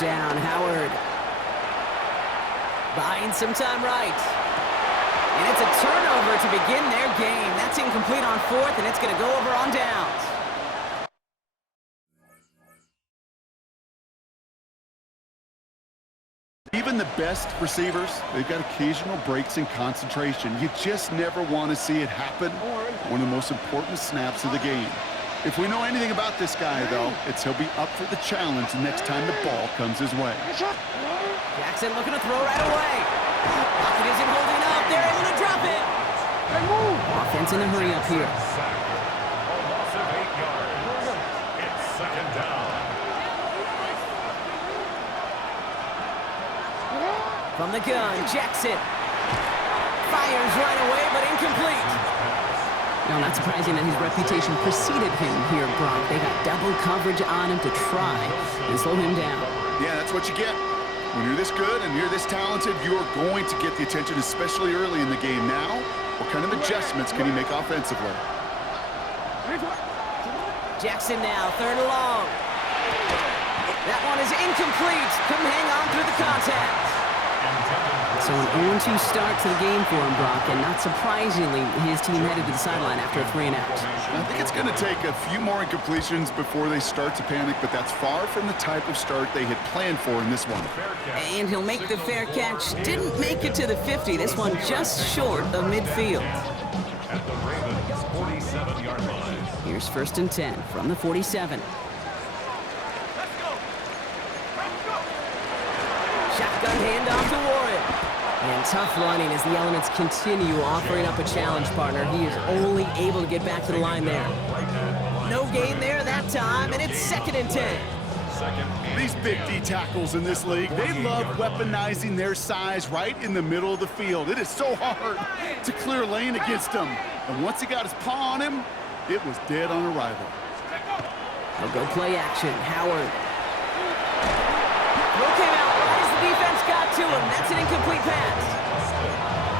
down. Howard buying some time right. And it's a turnover to begin their game. That's incomplete on fourth, and it's going to go over on downs. Even the best receivers, they've got occasional breaks in concentration. You just never want to see it happen. One of the most important snaps of the game. If we know anything about this guy, though, it's he'll be up for the challenge next time the ball comes his way. Jackson looking to throw right away. Pocket isn't holding up. They're able to drop it. Offense in a hurry up here. It's second down. From the gun, Jackson fires right away, but incomplete. No, not surprising that his reputation preceded him here, Brock. They got double coverage on him to try and slow him down. Yeah, that's what you get. When you're this good and you're this talented, you're going to get the attention, especially early in the game. Now, what kind of adjustments can he make offensively? Jackson now, third and long. That one is incomplete. Couldn't hang on through the contact. So an 0-2 start to the game for him, Brock, and not surprisingly, his team headed to the sideline after a 3-and-out. I think it's going to take a few more incompletions before they start to panic, but that's far from the type of start they had planned for in this one. And he'll make the fair catch. Didn't make it to the 50. This one just short of midfield. At the Ravens' 47-yard line. Here's 1st and 10 from the 47. Shotgun handoff to Warren. And tough running as the elements continue offering up a challenge partner. He is only able to get back to the line there. No gain there that time, and it's 2nd and 10. These big D tackles in this league, they love weaponizing their size right in the middle of the field. It is so hard to clear lane against him. And once he got his paw on him, it was dead on arrival. They'll go play action. Howard. Throw came out right as the defense got to him. That's an incomplete pass.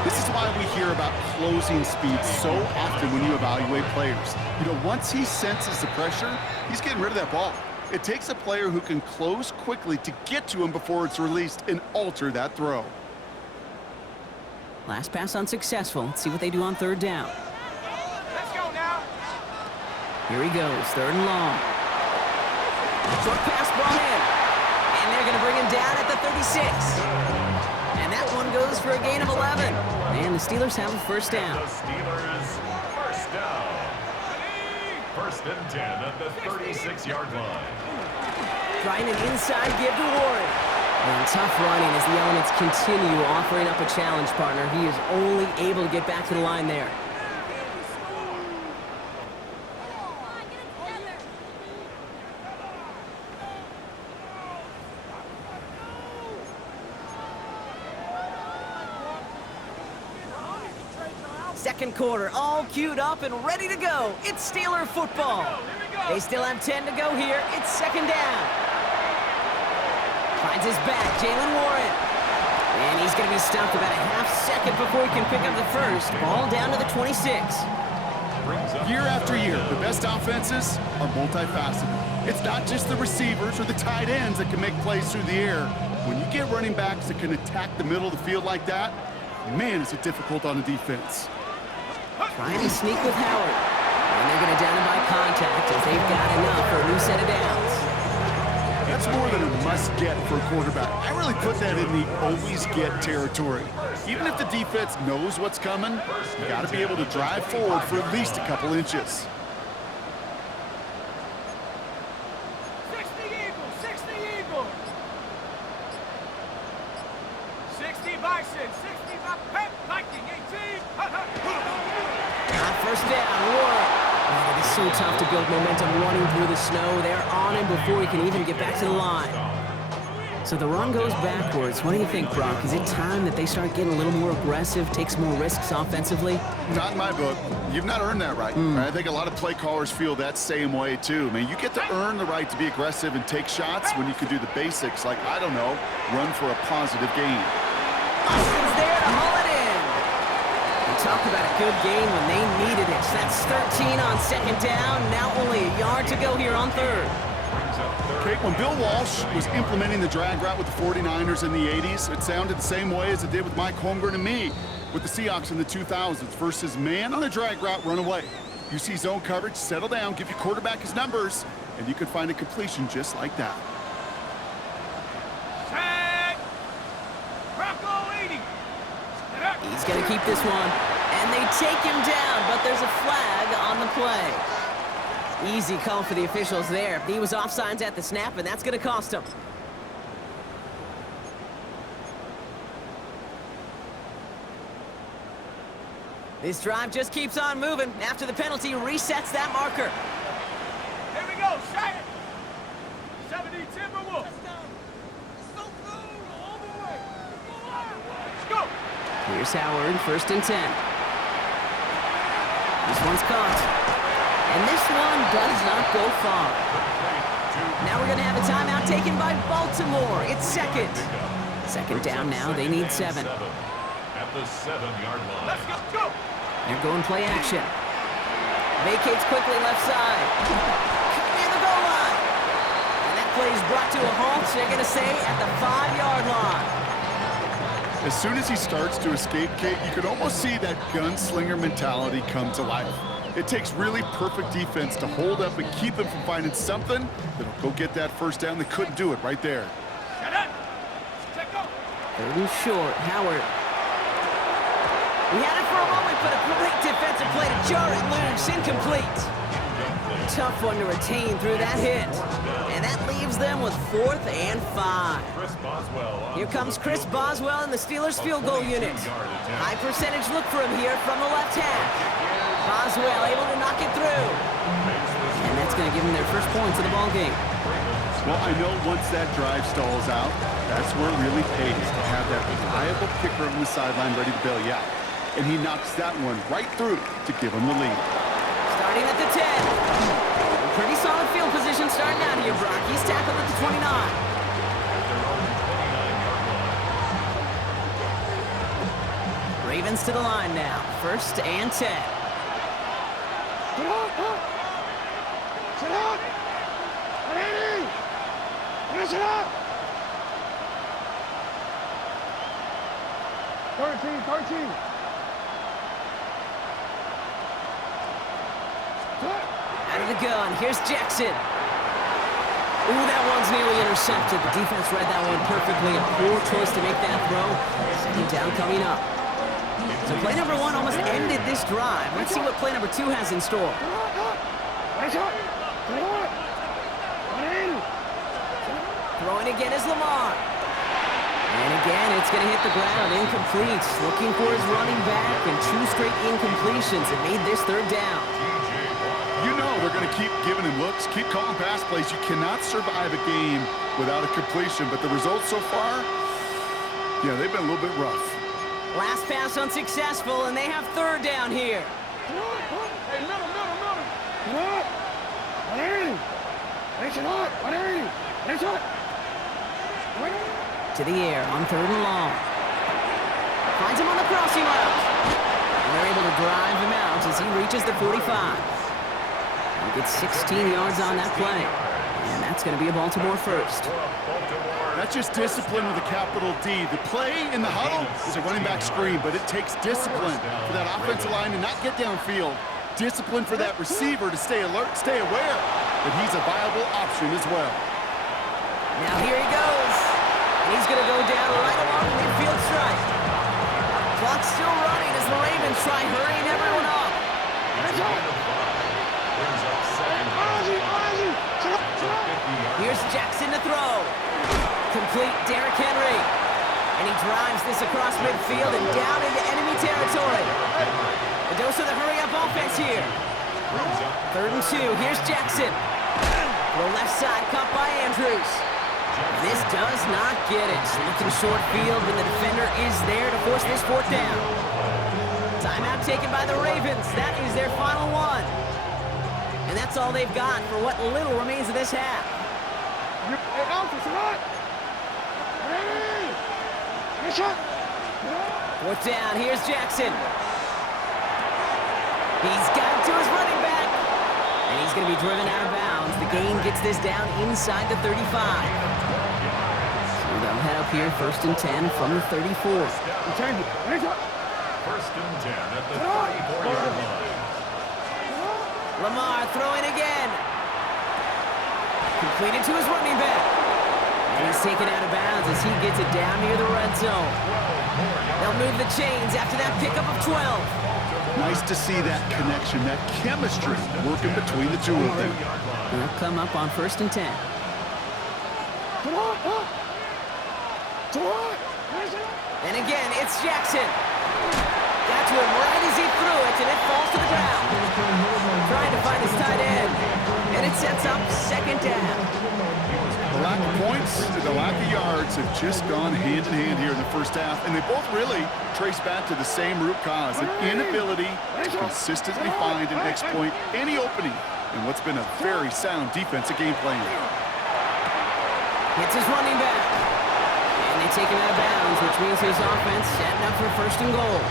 This is why we hear about closing speed so often when you evaluate players. You know, once he senses the pressure, he's getting rid of that ball. It takes a player who can close quickly to get to him before it's released and alter that throw. Last pass unsuccessful. Let's see what they do on 3rd down. Let's go now. Here he goes, 3rd and long. Short pass brought in. And they're going to bring him down at the 36. And that one goes for a gain of 11. And the Steelers have a 1st down. The Steelers, 1st down. 1st and 10 at the 36-yard line. Trying an inside give to Warren. And tough running as the elements continue offering up a challenge partner. He is only able to get back to the line there. Second quarter, all queued up and ready to go. It's Steeler football. They still have 10 to go here. It's 2nd down. Finds his back, Jalen Warren. And he's going to be stopped about a half second before he can pick up the first. Ball down to the 26. Year after year, the best offenses are multifaceted. It's not just the receivers or the tight ends that can make plays through the air. When you get running backs that can attack the middle of the field like that, man, is it difficult on a defense. Trying to sneak with Howard. And they're going to down him by contact as they've got enough for a new set of downs. That's more than a must-get for a quarterback. I really put that in the always-get territory. Even if the defense knows what's coming, you got to be able to drive forward for at least a couple inches. 60 Eagles, 60 Eagles. 60 Bison, 60 Pep Viking, 18. On 1st down, Warren. Man, it is so tough to build momentum running through the snow. They're on him before he can even get back to the line. So the run goes backwards. What do you think, Brock? Is it time that they start getting a little more aggressive, take some more risks offensively? Not in my book. You've not earned that right. I think a lot of play callers feel that same way, too. I mean, you get to earn the right to be aggressive and take shots when you can do the basics, like, I don't know, run for a positive gain. Austin's there to haul it in. And talk about a good game when they needed it. So that's 13 on 2nd down. Now only a yard to go here on 3rd. Okay, when Bill Walsh was implementing the drag route with the 49ers in the 80s, it sounded the same way as it did with Mike Holmgren and me with the Seahawks in the 2000s versus man on a drag route, run away. You see zone coverage, settle down, give your quarterback his numbers, and you can find a completion just like that. Set. Bronco 80. He's going to keep this one. And they take him down, but there's a flag on the play. Easy call for the officials there. He was offsides at the snap, and that's going to cost him. This drive just keeps on moving. After the penalty, resets that marker. Here we go, shot it. 70 Timberwolves. Let's go. Here's Howard, 1st and 10. This one's caught. And this one does not go far. Now we're going to have a timeout taken by Baltimore. It's second. Second down now. They need 7. At the 7-yard line. Let's go. They're going play action. Vacates quickly left side. Near the goal line. And that play is brought to a halt, they're going to say, at the 5-yard line. As soon as he starts to escape, Kate, you can almost see that gunslinger mentality come to life. It takes really perfect defense to hold up and keep them from finding something that'll go get that first down. They couldn't do it right there. Shut up. Check go. 3rd and short, Howard. We had it for a moment, but a great defensive play to jar it loose, incomplete. Tough one to retain through that hit. And that leaves them with 4th and 5. Here comes Chris Boswell in the Steelers field goal unit. High percentage look for him here from the left half. Boswell able to knock it through. And that's going to give them their first points of the ball game. Well, I know once that drive stalls out, that's where it really pays to have that reliable kicker on the sideline ready to bail you out. And he knocks that one right through to give him the lead. Starting at the 10. Pretty solid field position starting out here, Brock. He's tackled at the 29. Ravens to the line now. 1st and 10. Sit up. Ready. Finish it up. 13. Out of the gun, here's Jackson. Ooh, that one's nearly intercepted. The defense read that one perfectly. A poor choice to make that throw. 2nd down coming up. So play number 1 almost ended this drive. Let's see what play number 2 has in store. Throwing again is Lamar. And again, it's going to hit the ground. Incomplete. Looking for his running back, and 2 straight incompletions. It made this 3rd down. You know they're going to keep giving him looks, keep calling pass plays. You cannot survive a game without a completion, but the results so far, yeah, they've been a little bit rough. Last pass unsuccessful, and they have 3rd down here. Hey, middle. To the air on 3rd and long. Finds him on the crossing route. And they're able to drive him out as he reaches the 45. He gets 16 yards on that play. And that's going to be a Baltimore first. That's just discipline with a capital D. The play in the huddle is a running back screen, but it takes discipline for that offensive line to not get downfield. Discipline for that receiver to stay alert, stay aware that he's a viable option as well. Now here he goes. And he's going to go down right along the midfield stripe. Clock's still running as the Ravens try hurrying everyone up. Here's Jackson to throw. Complete Derrick Henry. And he drives this across midfield and down into enemy territory. A dose of the hurry-up offense here. 3rd and 2. Here's Jackson. The left side caught by Andrews. And this does not get it. Looking short field, and the defender is there to force this 4th down. Timeout taken by the Ravens. That is their final one. And that's all they've got for what little remains of this half. Fourth down, here's Jackson. He's got it to his running back. And he's going to be driven out of bounds The gain gets this down inside the 35. So they'll head up here, 1st and 10 from the 34. First and 10 at the 34-yard line. Lamar throwing again. Completed to his running back. And he's taken out of bounds as he gets it down near the red zone. They'll move the chains after that pickup of 12. Nice to see that connection, that chemistry working between the two of them. They'll come up on 1st and 10. And again, it's Jackson. Got to him right as he threw it, and it falls to the ground. Trying to find his tight end. And it sets up 2nd down. The lack of points and the lack of yards have just gone hand in hand here in the first half, and they both really trace back to the same root cause, an inability to consistently find and exploit any opening in what's been a very sound defensive game plan. Hits his running back. And they take him out of bounds, which means his offense setting up for 1st and goal.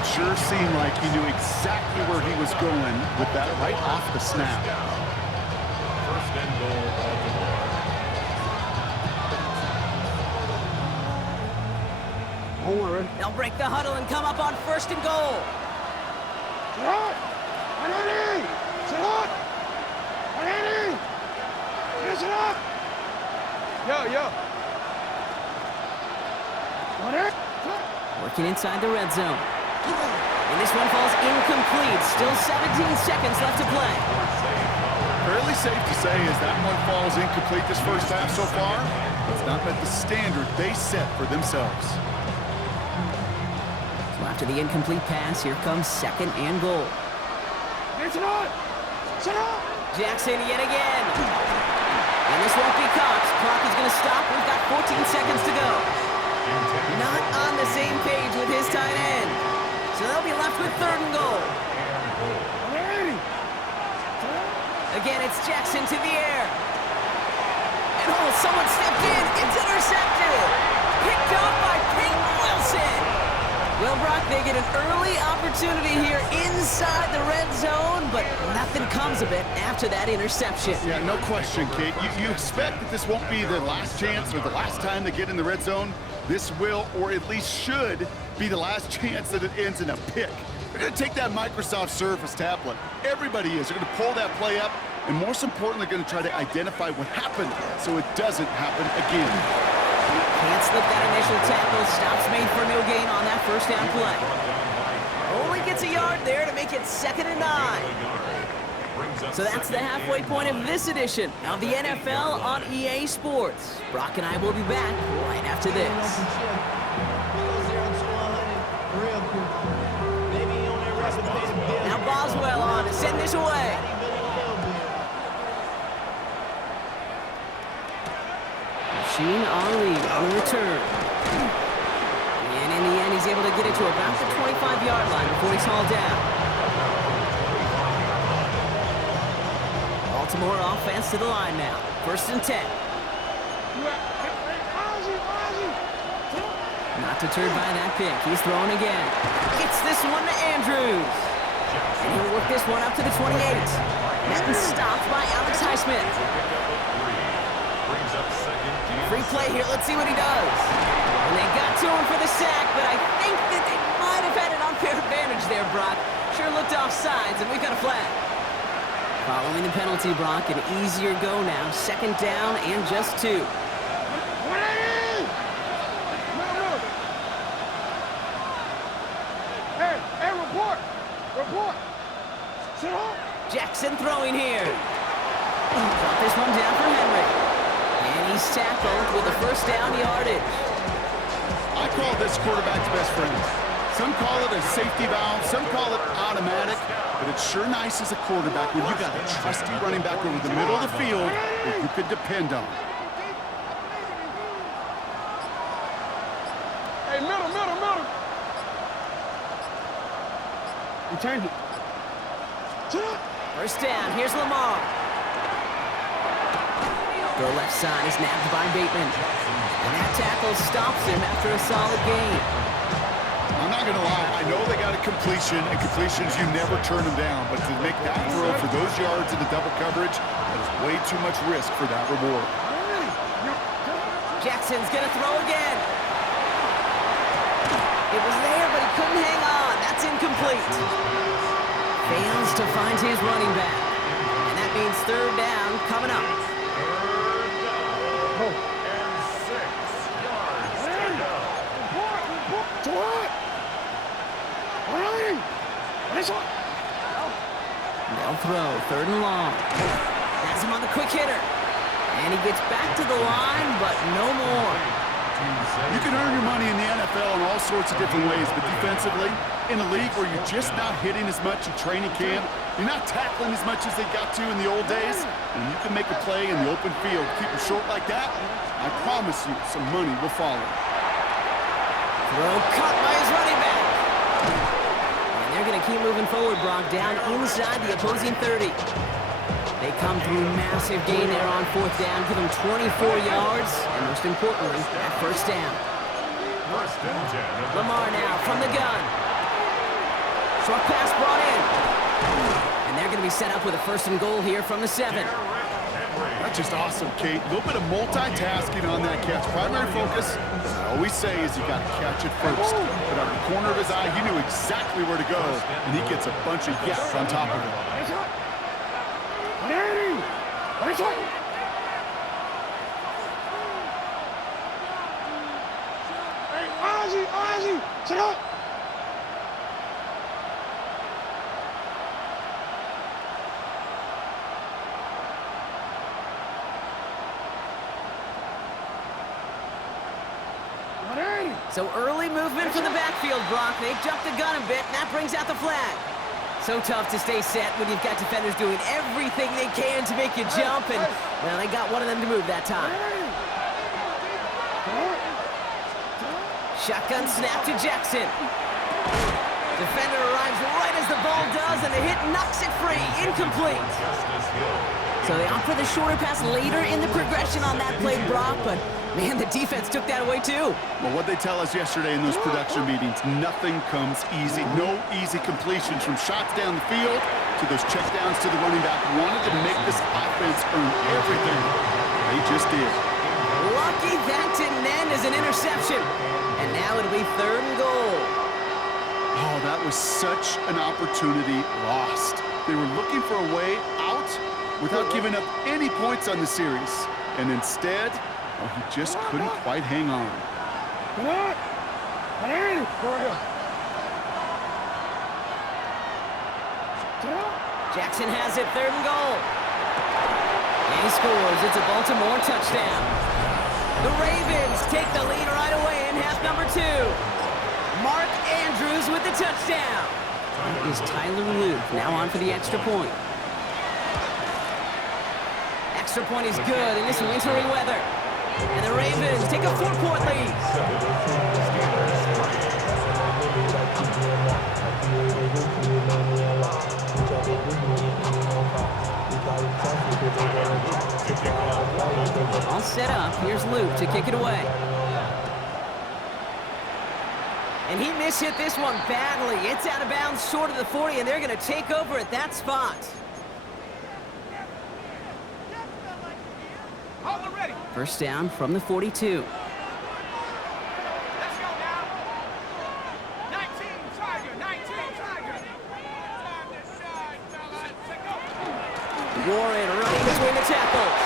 It sure seemed like he knew exactly where he was going with that right off the snap. 1st and goal, Baltimore. They'll break the huddle and come up on 1st and goal. Working inside the red zone. And this one falls incomplete. Still 17 seconds left to play. Fairly safe to say as that one falls incomplete this first half so far, it's not met the standard they set for themselves. So after the incomplete pass, here comes 2nd and goal. Jackson yet again. And this won't be caught. Clock is going to stop. We've got 14 seconds to go. Not on the same page with his tight end. So they'll be left with 3rd and goal. Again, it's Jackson to the air. And oh, someone stepped in. It's intercepted. Picked off by Peyton Wilson. Well, Brock, they get an early opportunity here inside the red zone, but nothing comes of it after that interception. Yeah, no question, Kate. You expect that this won't be the last chance or the last time they get in the red zone. This will, or at least should, be the last chance that it ends in a pick. They're going to take that Microsoft Surface tablet. Everybody is. They're going to pull that play up, and most importantly, going to try to identify what happened so it doesn't happen again. Can't slip that initial tackle. Stops made for no gain on that 1st down play. Only gets a yard there to make it 2nd and 9. So that's the halfway point of this edition of the NFL on EA Sports. Brock and I will be back right after this. Now Boswell on to send this away. Sheen Ali on the return. And in the end, he's able to get it to about the 25-yard line before he's hauled down. Baltimore offense to the line now. 1st and 10. Not deterred by that pick. He's throwing again. Gets this one to Andrews. And he'll work this one up to the 28. Madden stopped by Alex Highsmith. Free play here. Let's see what he does. And they got to him for the sack, but I think that they might have had an unfair advantage there, Brock. Sure looked offsides, and we've got a flag. Following the penalty, Brock, an easier go now. 2nd down and just 2. Report. Jackson throwing here. Drop this one down for Henry. And he's tackled with a 1st down yardage. I call this quarterback's best friend. Some call it a safety valve, some call it automatic, but it's sure nice as a quarterback when you got a trusty running back over the middle of the field that you could depend on. Hey, middle. Return it. 1st down. Here's Lamar. The left side is nabbed by Bateman. And that tackle stops him after a solid gain. On not going to lie. I know they got a completion, and completions, you never turn them down. But to make that throw for those yards in the double coverage, that is way too much risk for that reward. Jackson's going to throw again. It was there, but he couldn't hang on. That's incomplete. Fails to find his running back. And that means third down coming up. They'll throw, third and long. Has him on the quick hitter. And he gets back to the line, but no more. You can earn your money in the NFL in all sorts of different ways, but defensively, in a league where you're just not hitting as much in training camp, you're not tackling as much as they got to in the old days, and you can make a play in the open field, keep them short like that, I promise you some money will follow. Throw cut by his running back. And they're going to keep moving forward, Brock, down inside the opposing 30. They come through massive gain there on fourth down, give them 24 yards, and most importantly, that first down. First and 10. Lamar now from the gun. Short pass brought in. And they're going to be set up with a first and goal here from the 7. That's just awesome, Kate. A little bit of multitasking on that catch. Primary focus, I always say, is you got to catch it first. But out of the corner of his eye, he knew exactly where to go, and he gets a bunch of yes on top of it. So early movement from the backfield, Brock. They jumped the gun a bit, and that brings out the flag. So tough to stay set when you've got defenders doing everything they can to make you jump, and, well, they got one of them to move that time. Shotgun snap to Jackson. Defender arrives right as the ball does, and the hit knocks it free. Incomplete. So they opt for the shorter pass later in the progression on that play, Brock, but, man, the defense took that away too. Well, what they tell us yesterday in those production meetings, nothing comes easy. No easy completions from shots down the field to those checkdowns to the running back. Wanted to make this offense earn everything. They just did. Lucky that didn't end as an interception. And now it'll be third and goal. Oh, that was such an opportunity lost. They were looking for a way out without giving up any points on the series. And instead, oh, he just couldn't quite hang on. Jackson has it, third and goal. And he scores. It's a Baltimore touchdown. The Ravens take the lead right away in half number 2. Mark Andrews with the touchdown. That is Tyler Luke now on for the extra point. Extra point is good in this wintry weather. And the Ravens take a 4-point lead. All set up. Here's Luke to kick it away. And he mishit this one badly. It's out of bounds short of the 40, and they're going to take over at that spot. First down from the 42. Let's go now. 19 Tiger, 19 Tiger. Time to shine, fellas. Take over. Warren running between the tackles.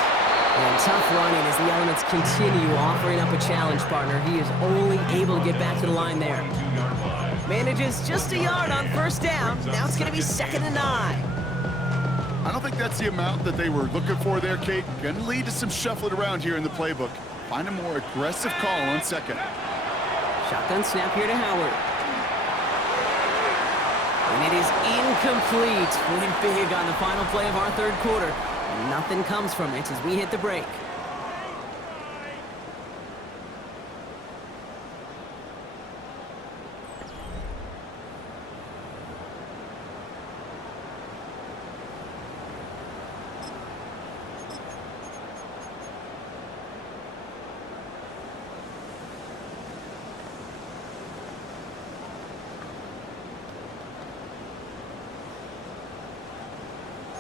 And tough running as the elements continue offering up a challenge, partner. He is only able to get back to the line there. Manages just a yard on first down. Now it's going to be 2nd and 9. I don't think that's the amount that they were looking for there, Kate. Gonna lead to some shuffling around here in the playbook. Find a more aggressive call on second. Shotgun snap here to Howard. And it is incomplete. Went big on the final play of our third quarter. And nothing comes from it as we hit the break.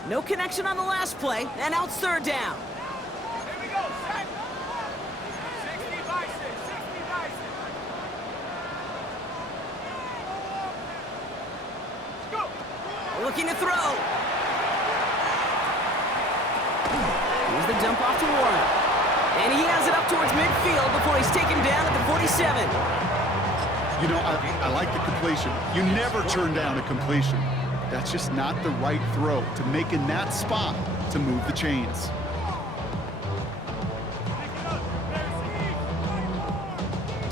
No connection on the last play, and now it's third down. Here we go, set. 60 bison, 60 bison. Let's go. Looking to throw. Here's the dump off to Warren. And he has it up towards midfield before he's taken down at the 47. You know, I like the completion. You never turn down a completion. That's just not the right throw to make in that spot to move the chains.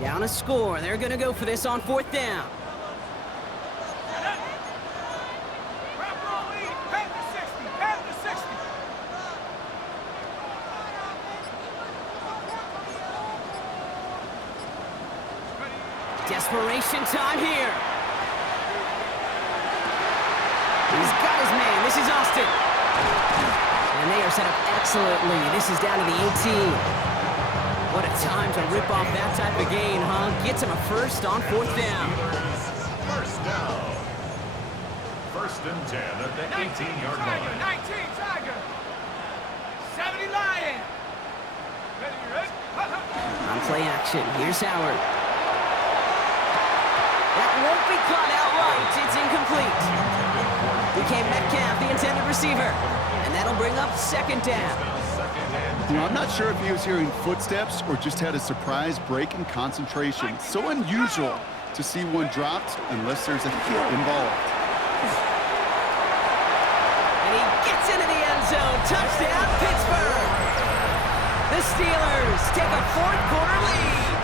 Down a score. They're going to go for this on fourth down. Wrap roll lead. Pat the 60. Pat the 60. Desperation time here. He's got his man. This is Austin. And they are set up excellently. This is down to the 18. What a time to rip off that type of gain, huh? Gets him a first on fourth down. First down. First and 10 at the 18-yard Tiger, line. 19 Tiger. 70 Lion. Ready, you ready? On play action, here's Howard. That won't be caught outright. It's incomplete. Became Metcalf, the intended receiver. And that'll bring up second down. You know, I'm not sure if he was hearing footsteps or just had a surprise break in concentration. So unusual to see one dropped unless there's a hit involved. And he gets into the end zone. Touchdown, Pittsburgh. The Steelers take a fourth quarter lead.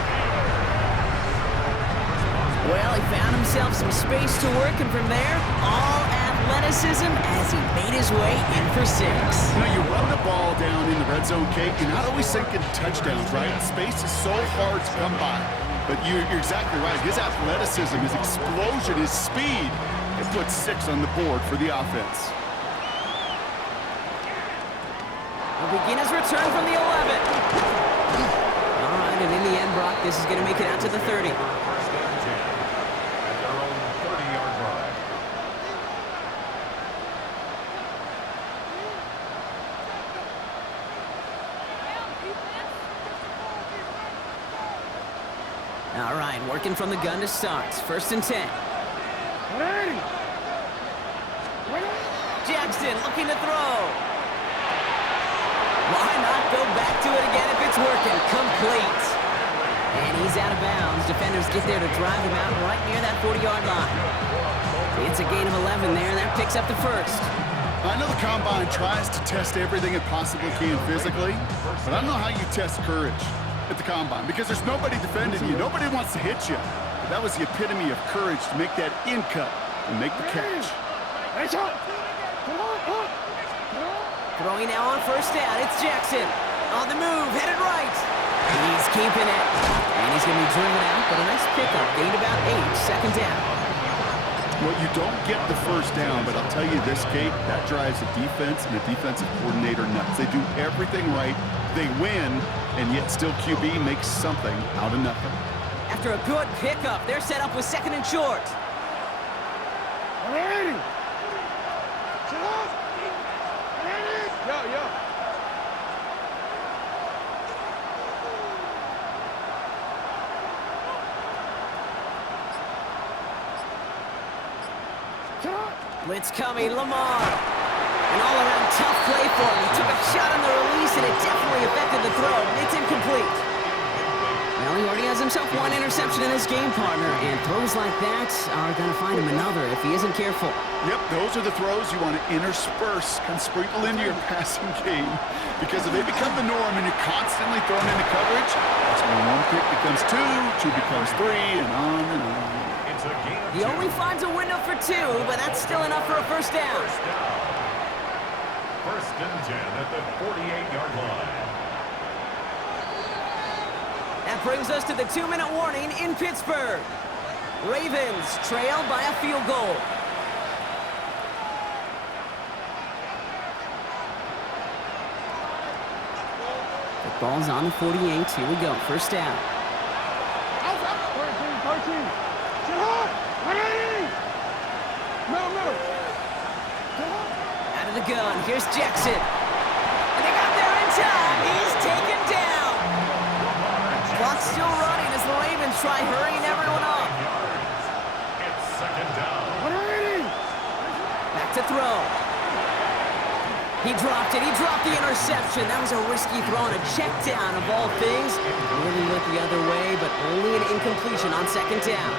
Well, he found himself some space to work, and from there, all athleticism as he made his way in for 6. You know, you run the ball down in the red zone, Kate, you're not always thinking touchdowns, right? Space is so hard to come by. But you're exactly right. His athleticism, his explosion, his speed, it puts 6 on the board for the offense. Will begin his return from the 11. All right, and in the end, Brock, this is going to make it out to the 30. First and 10 at their own 30-yard line. All right, working from the gun to start. First and 10. Jackson looking to throw. Why not go back to it again if it's working? Complete. And he's out of bounds. Defenders get there to drive him out right near that 40-yard line. It's a gain of 11 there. That picks up the first. I know the Combine tries to test everything it possibly can physically, but I don't know how you test courage at the Combine because there's nobody defending you. Nobody wants to hit you. But that was the epitome of courage to make that in cut and make the catch. Throwing now on first down. It's Jackson. On the move, headed right. He's keeping it. And he's going to be driven out, but a nice pickup. Gained about 8. Second down. Well, you don't get the first down, but I'll tell you this, Kate, that drives the defense and the defensive coordinator nuts. They do everything right. They win, and yet still QB makes something out of nothing. After a good pickup, they're set up with second and short. Yo. Blitz coming, Lamar. An all-around tough play for him. He took a shot on the release, and it definitely affected the throw. It's incomplete. Well, he already has himself one interception in his game, partner, and throws like that are going to find him another if he isn't careful. Yep, those are the throws you want to intersperse and sprinkle into your passing game. Because if they become the norm and you're constantly thrown into coverage, that's when one pick becomes 2, 2 becomes 3, and on and on. It's a gain of He 2. only finds a window for 2, but that's still enough for a first down. First and 10 at the 48-yard line. That brings us to the 2-minute warning in Pittsburgh. Ravens trail by a field goal. The ball's on the 48. Here we go. First down. Out of of the gun. Here's Jackson. And they got there in time. He's taken down. Clock's still running as the Ravens try hurrying everyone up. It's second down. Back to throw. He dropped it. He dropped the interception. That was a risky throw and a check down of all things. Really went the other way, but only an incompletion on second down.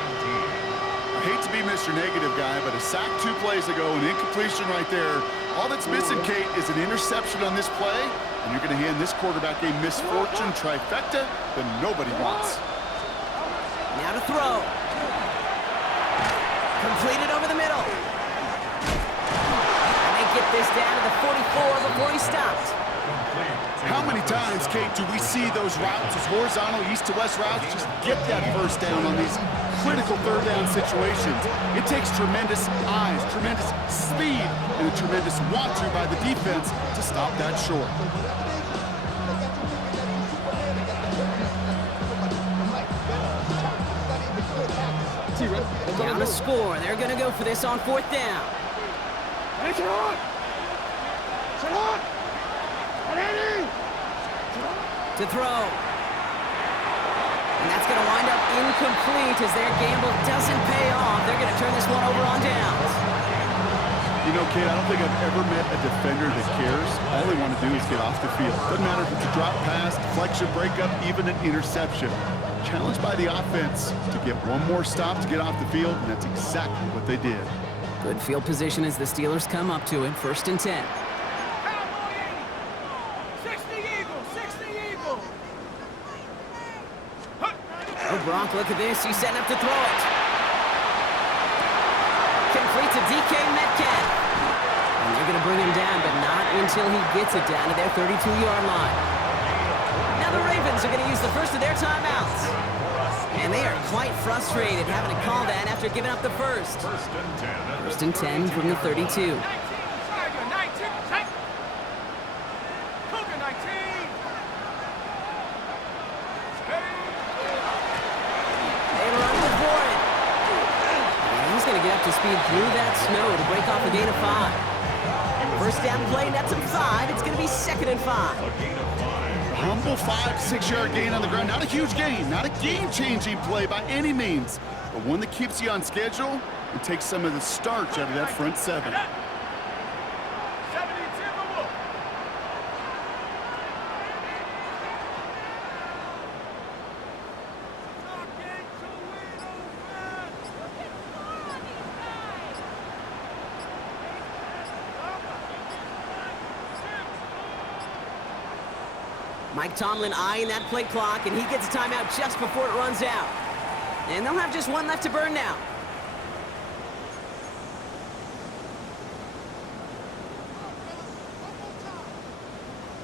I hate to be Mr. Negative guy, but a sack 2 plays ago, an incompletion right there. All that's missing, Kate, is an interception on this play, and you're going to hand this quarterback a misfortune trifecta that nobody wants. Now to throw. Completed over the middle. And they get this down to the 44 before he stopped. How many times, Kate, do we see those routes, those horizontal east-to-west routes, just get that first down on these critical third down situations? It takes tremendous eyes, tremendous speed, and a tremendous want-to by the defense to stop that short. Down to score. They're going to go for this on fourth down. To throw. And that's going to wind up incomplete as their gamble doesn't pay off. They're going to turn this one over on downs. You know, Kate, I don't think I've ever met a defender that cares. All they want to do is get off the field. Doesn't matter if it's a drop pass, deflection, breakup, even an interception. Challenged by the offense to get one more stop to get off the field, and that's exactly what they did. Good field position as the Steelers come up to it. 1st and 10. Oh, Gronk, look at this. He's setting up to throw it. Complete to DK Metcalf. And they're going to bring him down, but not until he gets it down to their 32-yard line. Now the Ravens are going to use the first of their timeouts. And they are quite frustrated having to call that after giving up the first. 1st and 10 from the 32. Get up to speed through that snow to break off a gain of 5. First down play, nets him 5. It's going to be 2nd and 5. A humble 5 to 6 yard gain on the ground. Not a huge gain, not a game-changing play by any means, but one that keeps you on schedule and takes some of the starch out of that front 7. Mike Tomlin eyeing that play clock, and he gets a timeout just before it runs out. And they'll have just one left to burn now.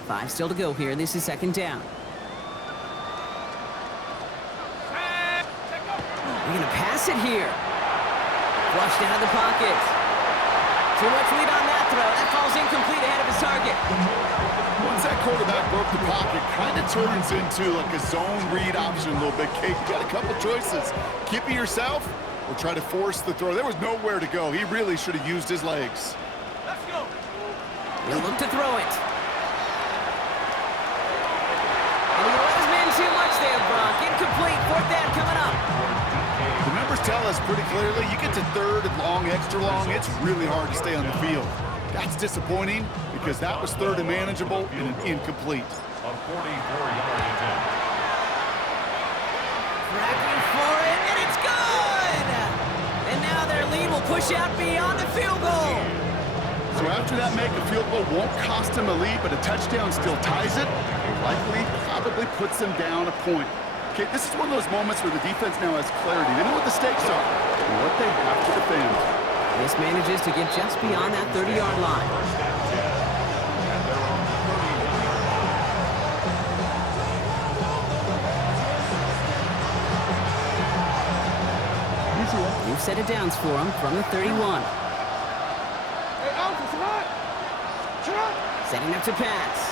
Five still to go here. This is 2nd down. They're going to pass it here. Flushed out of the pocket. Too much lead on that throw. That falls incomplete ahead of his target. Once that quarterback broke the pocket, kind of turns into like a zone read option a little bit. Kate, you got a couple choices. Keep it yourself or try to force the throw. There was nowhere to go. He really should have used his legs. Let's go. He'll look to throw it. And he let his man too much there, Brock. Incomplete. 4th down coming up. The numbers tell us pretty clearly, you get to 3rd and long, extra long, it's really hard to stay on the field. That's disappointing because that was 3rd and manageable and an incomplete. A 44-yard attempt. Cracking for it, and it's good! And now their lead will push out beyond the field goal. So after that make, a field goal won't cost them a lead, but a touchdown still ties it. Likely, probably puts them down a point. Okay, this is one of those moments where the defense now has clarity. They know what the stakes are and what they have to defend. This manages to get just beyond that 30-yard line. New set of downs for him from the 31. Hey, Alpha, come on. Setting up to pass.